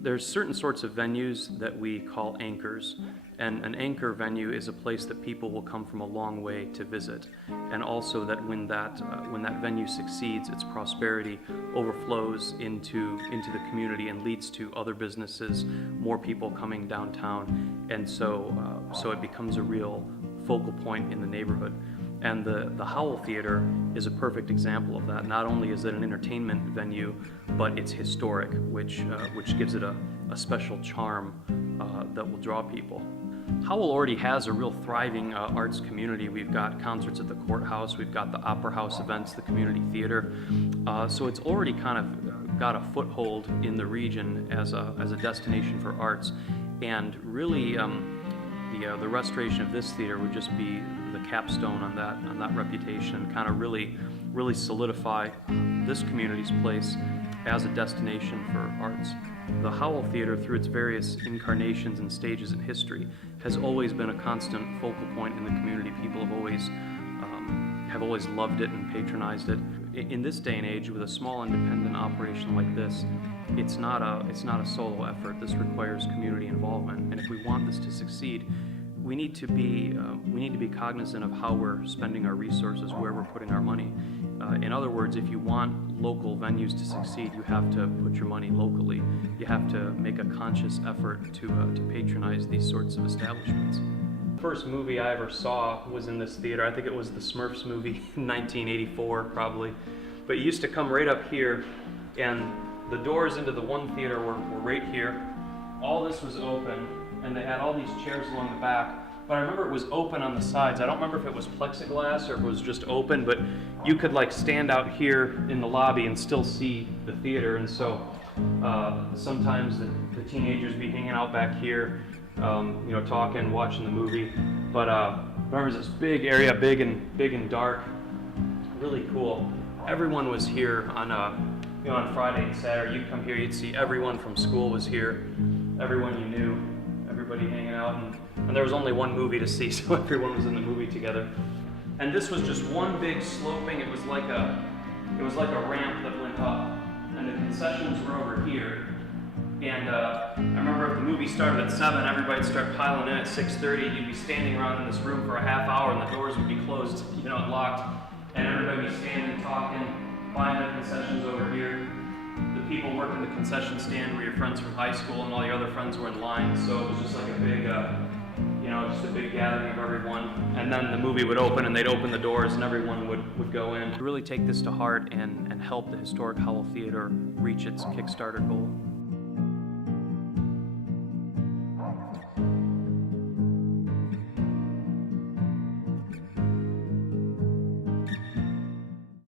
There's certain sorts of venues that we call anchors, and an anchor venue is a place that people will come from a long way to visit, and also that when that venue succeeds, its prosperity overflows into the community and leads to other businesses, more people coming downtown, and so it becomes a real focal point in the neighborhood. And the Howell Theater is a perfect example of that. Not only is it an entertainment venue, but it's historic, which gives it a special charm that will draw people. Howell already has a real thriving arts community. We've got concerts at the courthouse, we've got the Opera House events, the community theater. So it's already kind of got a foothold in the region as a destination for arts. And really, the restoration of this theater would just be the capstone on that reputation, and kind of really solidify this community's place as a destination for arts. The Howell Theater, through its various incarnations and stages in history, has always been a constant focal point in the community. People have always loved it and patronized it. In this day and age, with a small independent operation like this, it's not a solo effort. This requires community involvement, and if we want this to succeed, we need to be cognizant of how we're spending our resources, where we're putting our money. In other words, if you want local venues to succeed, you have to put your money locally. You have to make a conscious effort to patronize these sorts of establishments. The first movie I ever saw was in this theater. I think it was the Smurfs movie in 1984, probably. But you used to come right up here, and the doors into the one theater were right here. All this was open, and they had all these chairs along the back. But I remember it was open on the sides. I don't remember if it was plexiglass or if it was just open, but you could like stand out here in the lobby and still see the theater. And so sometimes the teenagers be hanging out back here, talking, watching the movie. But remember this big area, big and dark, really cool. Everyone was here on Friday and Saturday. You'd come here, you'd see everyone from school was here, everyone you knew, everybody hanging out, and there was only one movie to see, so everyone was in the movie together. And this was just one big sloping. It was like a ramp that went up, and the concessions were over here. And I remember if the movie started at 7, everybody'd start piling in at 6:30. You'd be standing around in this room for a half hour, and the doors would be closed, and locked, and everybody would be standing, talking, buying the concessions over here. The people working the concession stand were your friends from high school, and all your other friends were in line. So it was just like a big, just a big gathering of everyone. And then the movie would open, and they'd open the doors, and everyone would go in. To really take this to heart and help the Historic Howell Theater reach its Kickstarter goal.